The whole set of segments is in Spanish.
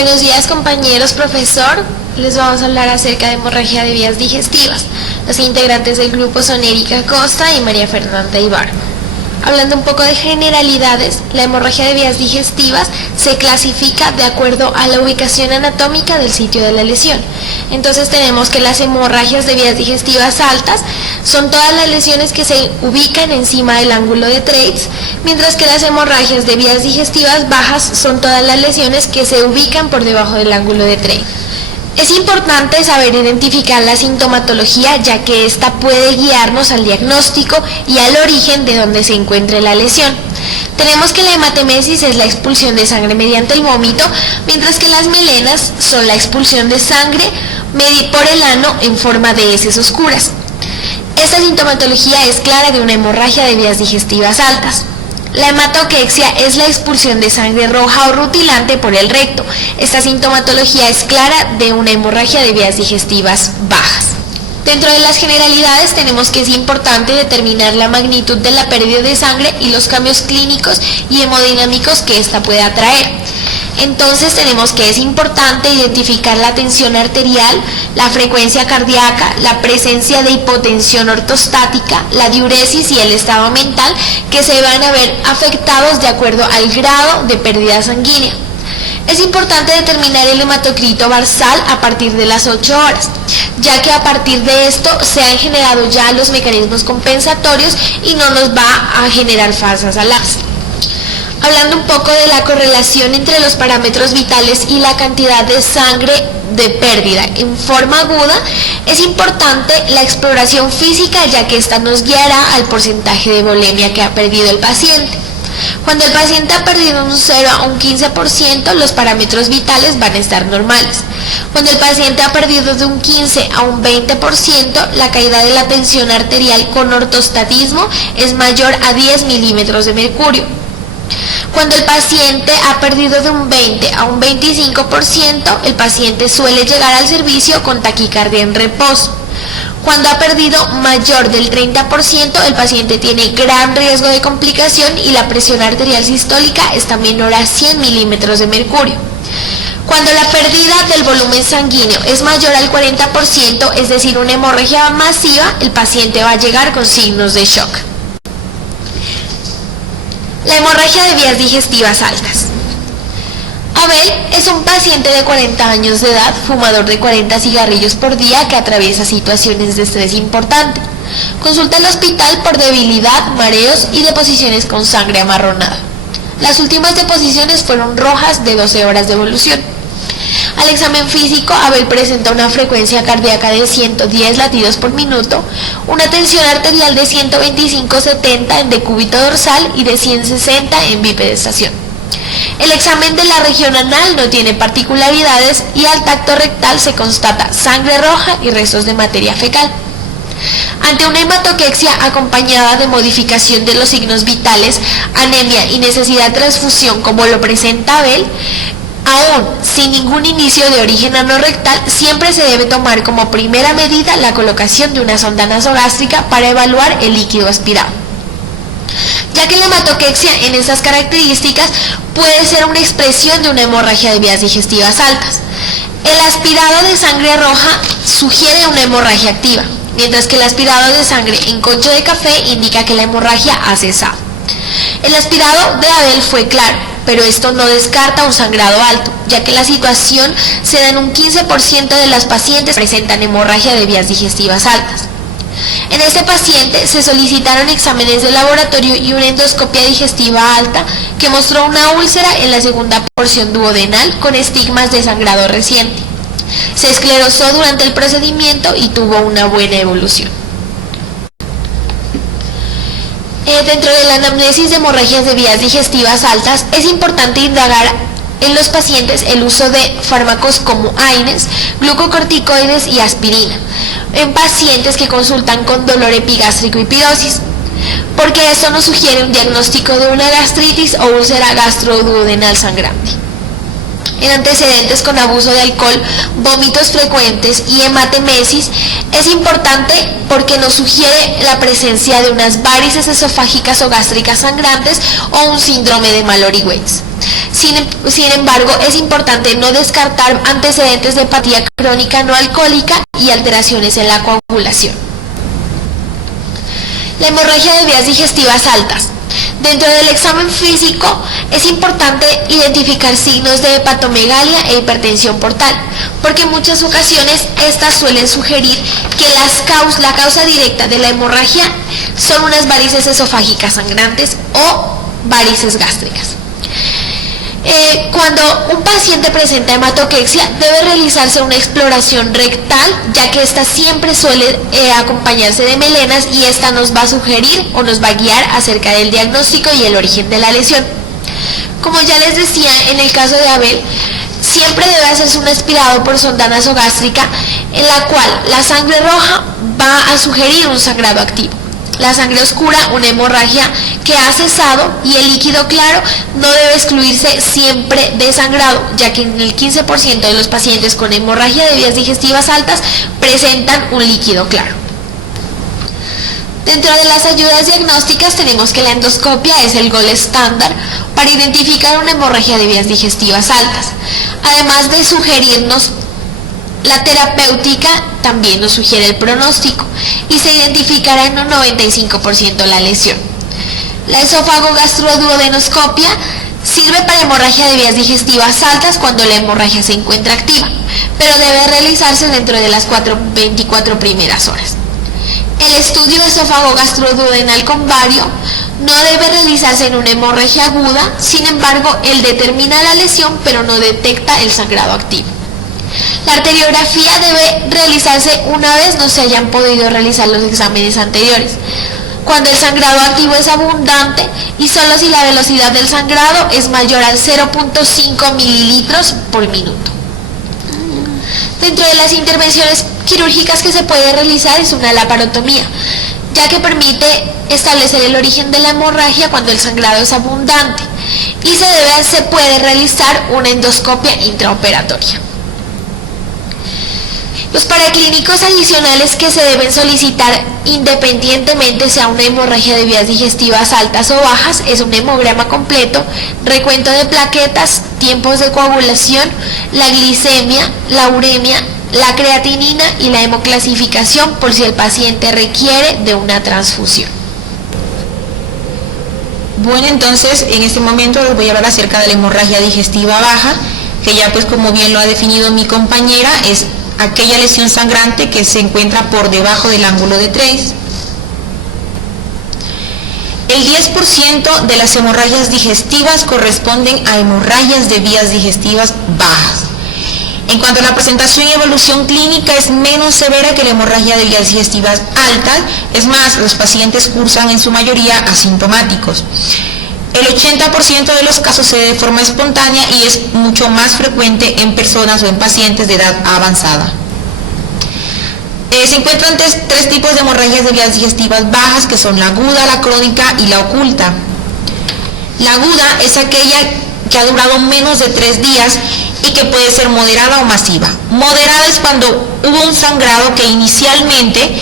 Buenos días, compañeros, profesor. Les vamos a hablar acerca de hemorragia de vías digestivas. Los integrantes del grupo son Erika Costa y María Fernanda Ibarra. Hablando un poco de generalidades, la hemorragia de vías digestivas se clasifica de acuerdo a la ubicación anatómica del sitio de la lesión. Entonces tenemos que las hemorragias de vías digestivas altas son todas las lesiones que se ubican encima del ángulo de Treitz, mientras que las hemorragias de vías digestivas bajas son todas las lesiones que se ubican por debajo del ángulo de Treitz. Es importante saber identificar la sintomatología, ya que esta puede guiarnos al diagnóstico y al origen de donde se encuentre la lesión. Tenemos que la hematemesis es la expulsión de sangre mediante el vómito, mientras que las melenas son la expulsión de sangre por el ano en forma de heces oscuras. Esta sintomatología es clara de una hemorragia de vías digestivas altas. La hematoquexia es la expulsión de sangre roja o rutilante por el recto. Esta sintomatología es clara de una hemorragia de vías digestivas bajas. Dentro de las generalidades tenemos que es importante determinar la magnitud de la pérdida de sangre y los cambios clínicos y hemodinámicos que ésta puede atraer. Entonces tenemos que es importante identificar la tensión arterial, la frecuencia cardíaca, la presencia de hipotensión ortostática, la diuresis y el estado mental, que se van a ver afectados de acuerdo al grado de pérdida sanguínea. Es importante determinar el hematocrito basal a partir de las 8 horas, ya que a partir de esto se han generado ya los mecanismos compensatorios y no nos va a generar falsas alarmas. Hablando un poco de la correlación entre los parámetros vitales y la cantidad de sangre de pérdida en forma aguda, es importante la exploración física, ya que esta nos guiará al porcentaje de volemia que ha perdido el paciente. Cuando el paciente ha perdido un 0 a un 15%, los parámetros vitales van a estar normales. Cuando el paciente ha perdido de un 15 a un 20%, la caída de la tensión arterial con ortostatismo es mayor a 10 milímetros de mercurio. Cuando el paciente ha perdido de un 20 a un 25%, el paciente suele llegar al servicio con taquicardia en reposo. Cuando ha perdido mayor del 30%, el paciente tiene gran riesgo de complicación y la presión arterial sistólica está menor a 100 milímetros de mercurio. Cuando la pérdida del volumen sanguíneo es mayor al 40%, es decir, una hemorragia masiva, el paciente va a llegar con signos de shock. La hemorragia de vías digestivas altas. Abel es un paciente de 40 años de edad, fumador de 40 cigarrillos por día, que atraviesa situaciones de estrés importante. Consulta al hospital por debilidad, mareos y deposiciones con sangre amarronada. Las últimas deposiciones fueron rojas de 12 horas de evolución. Al examen físico, Abel presenta una frecuencia cardíaca de 110 latidos por minuto, una tensión arterial de 125/70 en decúbito dorsal y de 160 en bipedestación. El examen de la región anal no tiene particularidades y al tacto rectal se constata sangre roja y restos de materia fecal. Ante una hematoquexia acompañada de modificación de los signos vitales, anemia y necesidad de transfusión como lo presenta Abel, aún sin ningún inicio de origen anorrectal, siempre se debe tomar como primera medida la colocación de una sonda nasogástrica para evaluar el líquido aspirado, ya que la hematoquexia en estas características puede ser una expresión de una hemorragia de vías digestivas altas. El aspirado de sangre roja sugiere una hemorragia activa, mientras que el aspirado de sangre en concho de café indica que la hemorragia ha cesado. El aspirado de Abel fue claro, pero esto no descarta un sangrado alto, ya que la situación se da en un 15% de las pacientes que presentan hemorragia de vías digestivas altas. En este paciente se solicitaron exámenes de laboratorio y una endoscopia digestiva alta que mostró una úlcera en la segunda porción duodenal con estigmas de sangrado reciente. Se esclerosó durante el procedimiento y tuvo una buena evolución. Dentro de la anamnesis de hemorragias de vías digestivas altas, es importante indagar en los pacientes el uso de fármacos como AINES, glucocorticoides y aspirina, en pacientes que consultan con dolor epigástrico y pirosis, porque esto nos sugiere un diagnóstico de una gastritis o úlcera gastroduodenal sangrante. en antecedentes con abuso de alcohol, vómitos frecuentes y hematemesis, es importante porque nos sugiere la presencia de unas varices esofágicas o gástricas sangrantes o un síndrome de Mallory-Weiss. Sin embargo, es importante no descartar antecedentes de hepatía crónica no alcohólica y alteraciones en la coagulación. La hemorragia de vías digestivas altas. Dentro del examen físico es importante identificar signos de hepatomegalia e hipertensión portal, porque en muchas ocasiones estas suelen sugerir que la causa directa de la hemorragia son unas varices esofágicas sangrantes o varices gástricas. Cuando un paciente presenta hematoquexia, debe realizarse una exploración rectal, ya que esta siempre suele acompañarse de melenas y esta nos va a sugerir o nos va a guiar acerca del diagnóstico y el origen de la lesión. Como ya les decía, en el caso de Abel, siempre debe hacerse un aspirado por sonda nasogástrica, en la cual la sangre roja va a sugerir un sangrado activo. La sangre oscura, una hemorragia que ha cesado, y el líquido claro no debe excluirse siempre de sangrado, ya que en el 15% de los pacientes con hemorragia de vías digestivas altas presentan un líquido claro. Dentro de las ayudas diagnósticas tenemos que la endoscopia es el gold estándar para identificar una hemorragia de vías digestivas altas. Además de sugerirnos la terapéutica, también nos sugiere el pronóstico y se identificará en un 95% la lesión. La esófago-gastroduodenoscopia sirve para hemorragia de vías digestivas altas cuando la hemorragia se encuentra activa, pero debe realizarse dentro de las 24 primeras horas. El estudio esófago-gastroduodenal con bario no debe realizarse en una hemorragia aguda, sin embargo, él determina la lesión pero no detecta el sangrado activo. La arteriografía debe realizarse una vez no se hayan podido realizar los exámenes anteriores, cuando el sangrado activo es abundante y solo si la velocidad del sangrado es mayor al 0.5 mililitros por minuto. Dentro de las intervenciones quirúrgicas que se puede realizar es una laparotomía, ya que permite establecer el origen de la hemorragia cuando el sangrado es abundante, y se puede realizar una endoscopia intraoperatoria. Los paraclínicos adicionales que se deben solicitar independientemente sea una hemorragia de vías digestivas altas o bajas es un hemograma completo, recuento de plaquetas, tiempos de coagulación, la glicemia, la uremia, la creatinina y la hemoclasificación por si el paciente requiere de una transfusión. Bueno, entonces en este momento les voy a hablar acerca de la hemorragia digestiva baja, que ya pues como bien lo ha definido mi compañera, es aquella lesión sangrante que se encuentra por debajo del ángulo de Treis. El 10% de las hemorragias digestivas corresponden a hemorragias de vías digestivas bajas. En cuanto a la presentación y evolución clínica, es menos severa que la hemorragia de vías digestivas altas, es más, los pacientes cursan en su mayoría asintomáticos. El 80% de los casos se da de forma espontánea y es mucho más frecuente en personas o en pacientes de edad avanzada. Se encuentran tres tipos de hemorragias de vías digestivas bajas, que son la aguda, la crónica y la oculta. La aguda es aquella que ha durado menos de 3 días y que puede ser moderada o masiva. Moderada es cuando hubo un sangrado que inicialmente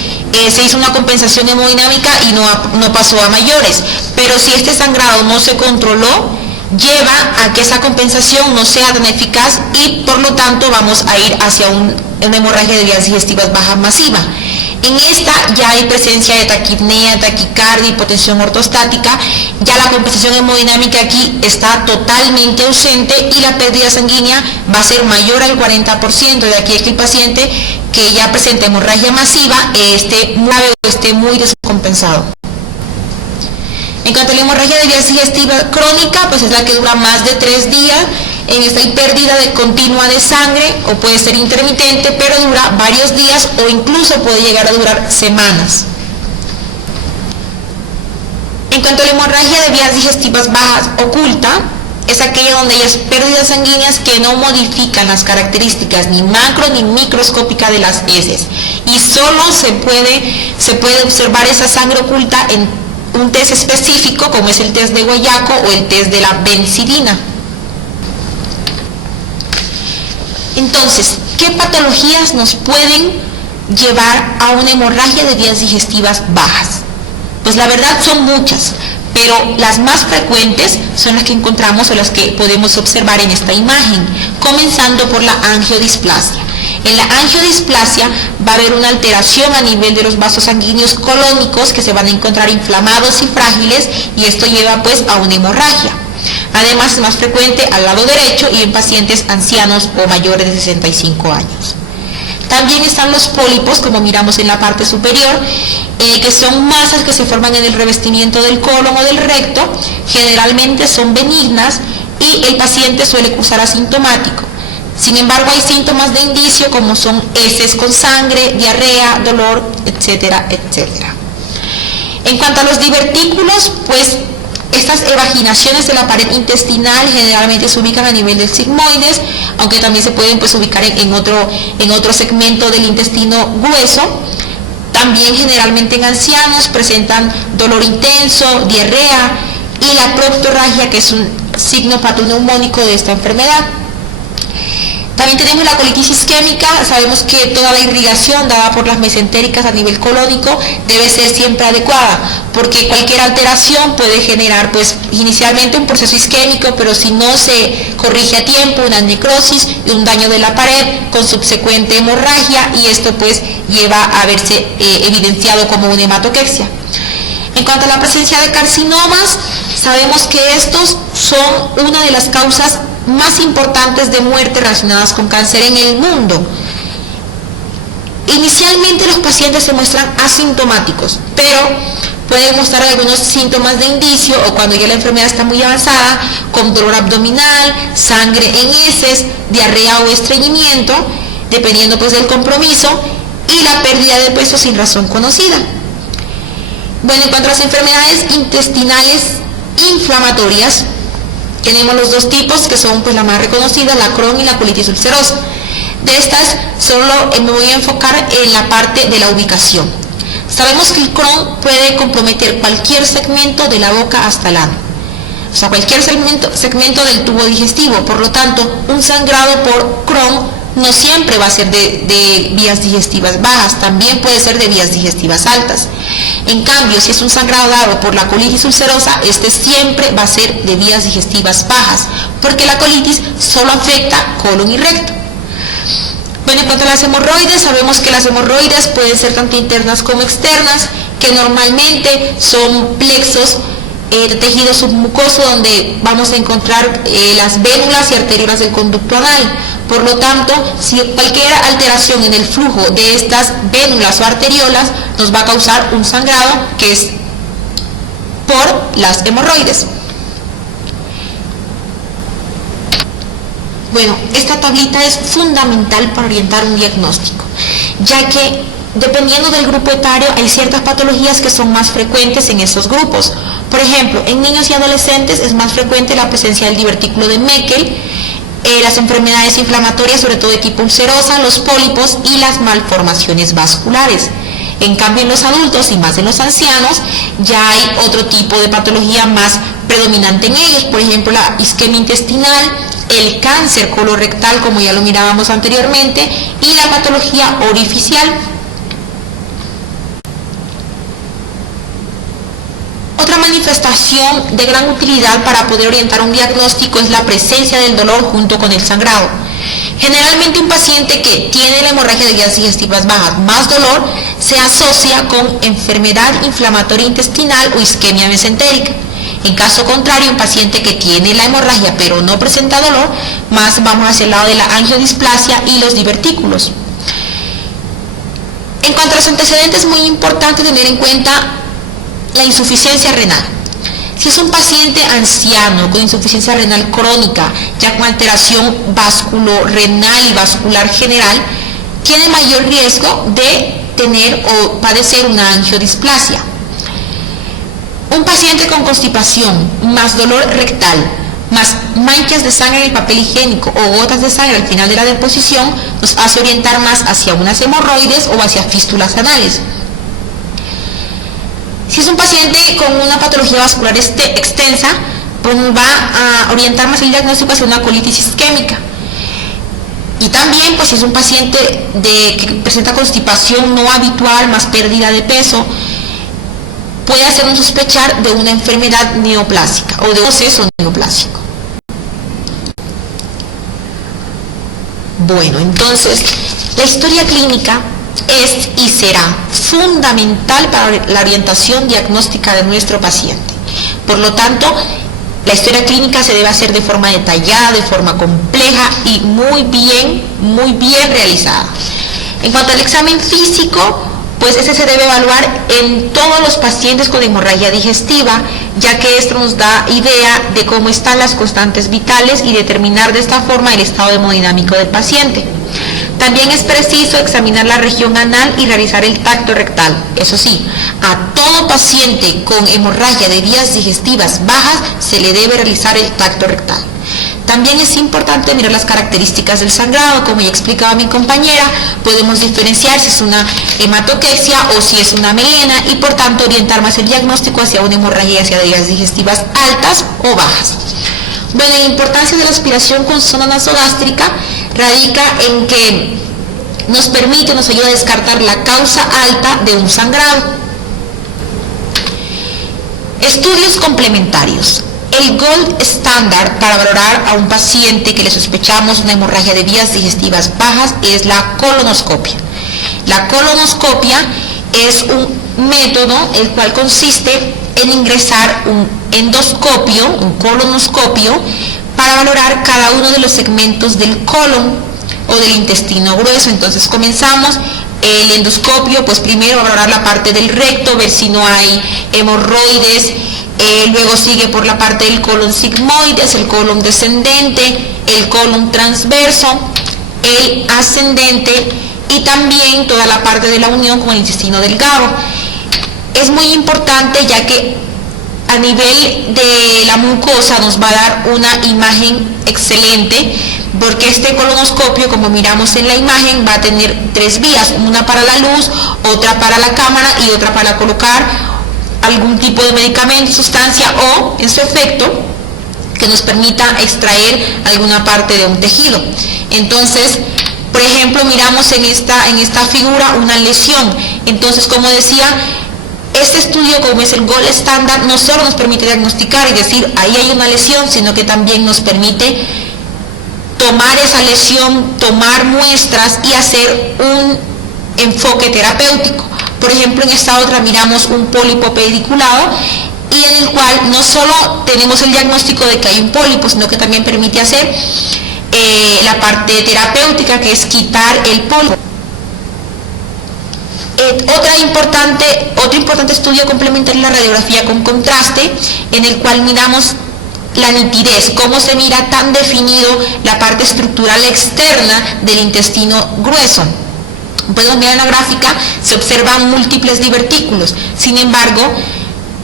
se hizo una compensación hemodinámica y no pasó a mayores, pero si este sangrado no se controló, lleva a que esa compensación no sea tan eficaz y por lo tanto vamos a ir hacia una hemorragia de vías digestivas bajas masiva. En esta ya hay presencia de taquipnea, taquicardia, hipotensión ortostática, ya la compensación hemodinámica aquí está totalmente ausente y la pérdida sanguínea va a ser mayor al 40%, de aquí a que el paciente que ya presenta hemorragia masiva esté muy descompensado. En cuanto a la hemorragia de vías digestivas crónica, pues es la que dura más de 3 días. En esta hay pérdida continua de sangre o puede ser intermitente, pero dura varios días o incluso puede llegar a durar semanas. En cuanto a la hemorragia de vías digestivas bajas oculta, es aquella donde hay pérdidas sanguíneas que no modifican las características ni macro ni microscópicas de las heces y solo se puede observar esa sangre oculta en un test específico como es el test de Guayaco o el test de la benzidina. Entonces, ¿qué patologías nos pueden llevar a una hemorragia de vías digestivas bajas? Pues la verdad son muchas, pero las más frecuentes son las que encontramos o las que podemos observar en esta imagen, comenzando por la angiodisplasia. En la angiodisplasia va a haber una alteración a nivel de los vasos sanguíneos colónicos que se van a encontrar inflamados y frágiles, y esto lleva pues a una hemorragia. Además es más frecuente al lado derecho y en pacientes ancianos o mayores de 65 años. También están los pólipos, como miramos en la parte superior, que son masas que se forman en el revestimiento del colon o del recto. Generalmente son benignas y el paciente suele cursar asintomático. Sin embargo, hay síntomas de indicio como son heces con sangre, diarrea, dolor, etcétera, etcétera. En cuanto a los divertículos, pues estas evaginaciones de la pared intestinal generalmente se ubican a nivel del sigmoides, aunque también se pueden pues ubicar en otro segmento del intestino grueso. También generalmente en ancianos presentan dolor intenso, diarrea y la proctorragia, que es un signo patoneumónico de esta enfermedad. También tenemos la colitis isquémica. Sabemos que toda la irrigación dada por las mesentéricas a nivel colónico debe ser siempre adecuada, porque cualquier alteración puede generar pues inicialmente un proceso isquémico, pero si no se corrige a tiempo, una necrosis y un daño de la pared con subsecuente hemorragia, y esto pues lleva a verse evidenciado como una hematoquexia. En cuanto a la presencia de carcinomas, sabemos que estos son una de las causas más importantes de muerte relacionadas con cáncer en el mundo. Inicialmente los pacientes se muestran asintomáticos, pero pueden mostrar algunos síntomas de indicio, o cuando ya la enfermedad está muy avanzada, con dolor abdominal, sangre en heces, diarrea o estreñimiento, dependiendo pues del compromiso, y la pérdida de peso sin razón conocida. Bueno, en cuanto a las enfermedades intestinales inflamatorias, tenemos los dos tipos que son pues la más reconocida, la Crohn y la colitis ulcerosa. De estas solo me voy a enfocar en la parte de la ubicación. Sabemos que el Crohn puede comprometer cualquier segmento de la boca hasta el ano, o sea, cualquier segmento del tubo digestivo. Por lo tanto, un sangrado por Crohn no siempre va a ser de vías digestivas bajas, también puede ser de vías digestivas altas. En cambio, si es un sangrado dado por la colitis ulcerosa, este siempre va a ser de vías digestivas bajas, porque la colitis solo afecta colon y recto. Bueno, en cuanto a las hemorroides, sabemos que las hemorroides pueden ser tanto internas como externas, que normalmente son plexos de tejido submucoso donde vamos a encontrar las vénulas y arteriolas del conducto anal. Por lo tanto, si cualquier alteración en el flujo de estas vénulas o arteriolas nos va a causar un sangrado que es por las hemorroides. Bueno, esta tablita es fundamental para orientar un diagnóstico, ya que dependiendo del grupo etario hay ciertas patologías que son más frecuentes en esos grupos. Por ejemplo, en niños y adolescentes es más frecuente la presencia del divertículo de Meckel, las enfermedades inflamatorias, sobre todo de tipo ulcerosa, los pólipos y las malformaciones vasculares. En cambio, en los adultos y más en los ancianos ya hay otro tipo de patología más predominante en ellos, por ejemplo la isquemia intestinal, el cáncer colorectal, como ya lo mirábamos anteriormente, y la patología orificial. Otra manifestación de gran utilidad para poder orientar un diagnóstico es la presencia del dolor junto con el sangrado. Generalmente un paciente que tiene la hemorragia de vías digestivas bajas más dolor se asocia con enfermedad inflamatoria intestinal o isquemia mesentérica. En caso contrario, un paciente que tiene la hemorragia pero no presenta dolor, más vamos hacia el lado de la angiodisplasia y los divertículos. En cuanto a los antecedentes, es muy importante tener en cuenta la insuficiencia renal. Si es un paciente anciano con insuficiencia renal crónica, ya con alteración vasculorenal y vascular general, tiene mayor riesgo de tener o padecer una angiodisplasia. Un paciente con constipación, más dolor rectal, más manchas de sangre en el papel higiénico o gotas de sangre al final de la deposición, nos hace orientar más hacia unas hemorroides o hacia fístulas anales. Si es un paciente con una patología vascular extensa, pues va a orientar más el diagnóstico hacia una colitis isquémica. Y también, pues si es un paciente que presenta constipación no habitual más pérdida de peso, puede hacernos sospechar de una enfermedad neoplásica o de un proceso neoplásico. Bueno, entonces, la historia clínica es y será fundamental para la orientación diagnóstica de nuestro paciente. Por lo tanto, la historia clínica se debe hacer de forma detallada, de forma compleja y muy bien realizada. En cuanto al examen físico, pues ese se debe evaluar en todos los pacientes con hemorragia digestiva, ya que esto nos da idea de cómo están las constantes vitales y determinar de esta forma el estado hemodinámico del paciente. También es preciso examinar la región anal y realizar el tacto rectal. Eso sí, a todo paciente con hemorragia de vías digestivas bajas se le debe realizar el tacto rectal. También es importante mirar las características del sangrado. Como ya explicaba mi compañera, podemos diferenciar si es una hematoquexia o si es una melena y por tanto orientar más el diagnóstico hacia una hemorragia hacia vías digestivas altas o bajas. Bueno, la importancia de la aspiración con sonda nasogástrica radica en que nos ayuda a descartar la causa alta de un sangrado. Estudios complementarios. El gold estándar para valorar a un paciente que le sospechamos una hemorragia de vías digestivas bajas es la colonoscopia. La colonoscopia es un método el cual consiste en ingresar un endoscopio, un colonoscopio, para valorar cada uno de los segmentos del colon o del intestino grueso. Entonces comenzamos el endoscopio, pues primero valorar la parte del recto, ver si no hay hemorroides, luego sigue por la parte del colon sigmoides, el colon descendente, el colon transverso, el ascendente y también toda la parte de la unión con el intestino delgado. Es muy importante ya que a nivel de la mucosa nos va a dar una imagen excelente, porque este colonoscopio, como miramos en la imagen, va a tener 3 vías, una para la luz, otra para la cámara y otra para colocar algún tipo de medicamento, sustancia o, en su efecto, que nos permita extraer alguna parte de un tejido. Entonces, por ejemplo, miramos en esta figura una lesión. Entonces, como decía, este estudio, como es el gold estándar, no solo nos permite diagnosticar y decir ahí hay una lesión, sino que también nos permite tomar esa lesión, tomar muestras y hacer un enfoque terapéutico. Por ejemplo, en esta otra miramos un pólipo pediculado y en el cual no solo tenemos el diagnóstico de que hay un pólipo, sino que también permite hacer la parte terapéutica, que es quitar el pólipo. Otro importante estudio complementario es la radiografía con contraste, en el cual miramos la nitidez, cómo se mira tan definido la parte estructural externa del intestino grueso. Podemos mirar en la gráfica, se observan múltiples divertículos, sin embargo,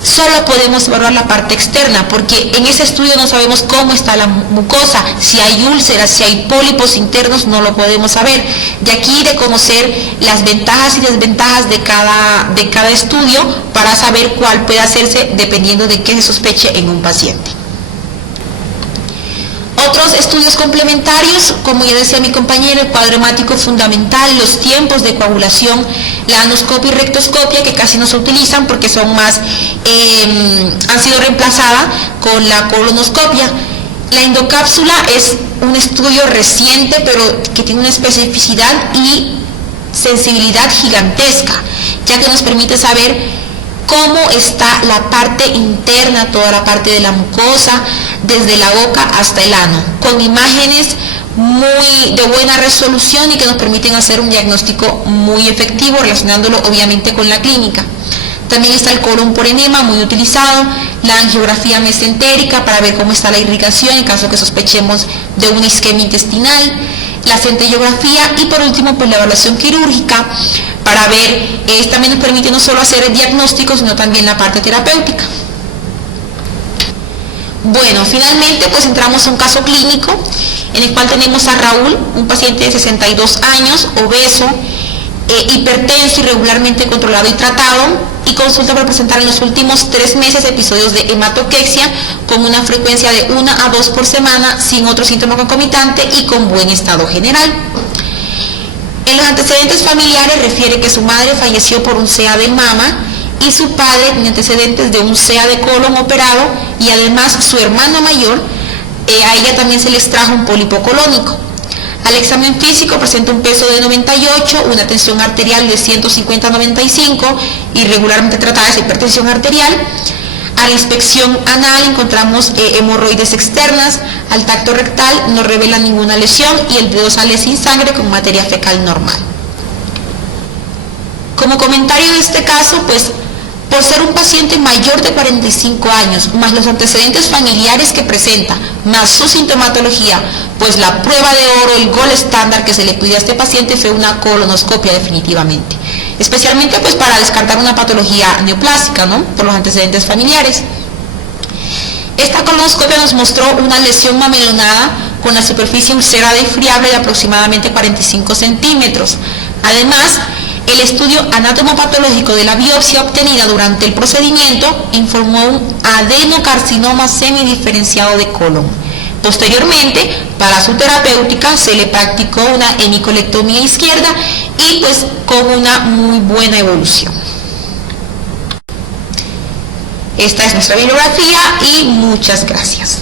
solo podemos evaluar la parte externa, porque en ese estudio no sabemos cómo está la mucosa, si hay úlceras, si hay pólipos internos, no lo podemos saber. De aquí de conocer las ventajas y desventajas de cada estudio para saber cuál puede hacerse dependiendo de qué se sospeche en un paciente. Otros estudios complementarios, como ya decía mi compañero, el cuadro hemático fundamental, los tiempos de coagulación, la anoscopia y rectoscopia, que casi no se utilizan porque son más, han sido reemplazadas con la colonoscopia. La endocápsula es un estudio reciente, pero que tiene una especificidad y sensibilidad gigantesca, ya que nos permite saber cómo está la parte interna, toda la parte de la mucosa, desde la boca hasta el ano, con imágenes de buena resolución y que nos permiten hacer un diagnóstico muy efectivo, relacionándolo obviamente con la clínica. También está el colon por enema, muy utilizado, la angiografía mesentérica para ver cómo está la irrigación en caso que sospechemos de una isquemia intestinal, la centellografía y por último pues la evaluación quirúrgica para ver, también nos permite no solo hacer el diagnóstico sino también la parte terapéutica. Bueno, finalmente pues entramos a un caso clínico en el cual tenemos a Raúl, un paciente de 62 años, obeso, hipertenso, irregularmente controlado y tratado, y consulta para presentar en los últimos 3 meses episodios de hematoquexia con una frecuencia de 1 a 2 por semana, sin otro síntoma concomitante y con buen estado general. En los antecedentes familiares refiere que su madre falleció por un CA de mama y su padre tiene antecedentes de un CA de colon operado, y además su hermana mayor, a ella también se le extrajo un pólipo colónico. Al examen físico presenta un peso de 98, una tensión arterial de 150/95, irregularmente tratada esa hipertensión arterial. A la inspección anal encontramos hemorroides externas, al tacto rectal no revela ninguna lesión y el dedo sale sin sangre con materia fecal normal. Como comentario de este caso, pues por ser un paciente mayor de 45 años, más los antecedentes familiares que presenta, más su sintomatología, pues la prueba de oro, el gol estándar que se le pidió a este paciente fue una colonoscopia definitivamente. Especialmente pues para descartar una patología neoplásica, ¿no? Por los antecedentes familiares. Esta colonoscopia nos mostró una lesión mamelonada con la superficie ulcerada y friable de aproximadamente 45 centímetros. Además, el estudio anatomopatológico de la biopsia obtenida durante el procedimiento informó un adenocarcinoma semidiferenciado de colon. Posteriormente, para su terapéutica, se le practicó una hemicolectomía izquierda y pues con una muy buena evolución. Esta es nuestra bibliografía y muchas gracias.